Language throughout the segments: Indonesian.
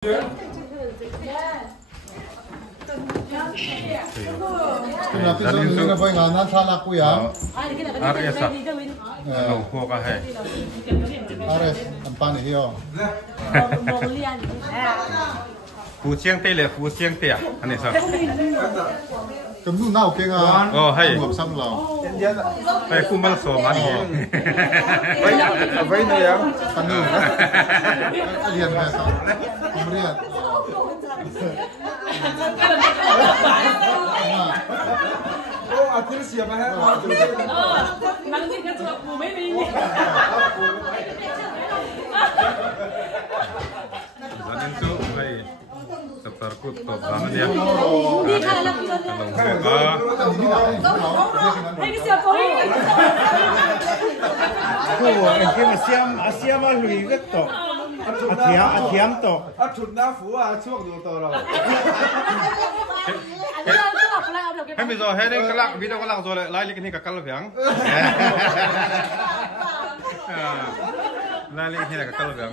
Kenapa sih ini boy nganan salah aku ya? Ares ah, ano ko kahe? Ares, tempat nih yo. Fu Chiang Tây le Fu Chiang Tây ah, ano sa? Kamu nau ke nga? Oh hai, Ngọc xăm lò. hai Fu mal so man ho. Vậy nữa ya? Tanu. Lihat nggak so? Kamu lihat. Oh, akhirnya siapa ya? Nanti kan cuma komen ini. Zanin tu hai seperkut to banget ya. Di kalau Kalau buka, ini siapa ini? Ini siam alwi beto. Atiam to. Chuột na phú chuột đồ to rồi. hai bây giờ hai đến cái lắc video cái lắc rồi lại lấy cái này cả cắt phiang. Lại lấy cái này cả cắt phiang.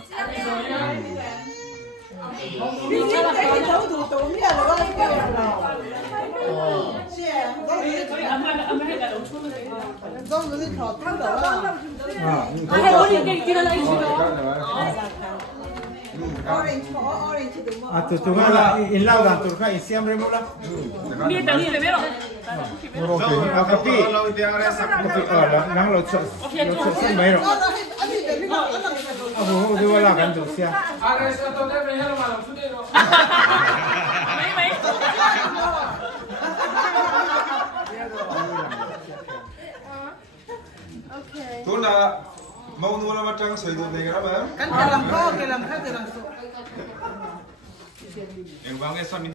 Tunggu lah, in laudan turka isiam remola. Ini tadi lebih Tapi nang lo cok bairo. Abu dua lah kan tuh sia. Mấy mấy. Tôi là mau nuôi mà trăng sấy đồ này cái đó mà. Kan dalam kau, dalam kau, dalam kau. Yang bangnya son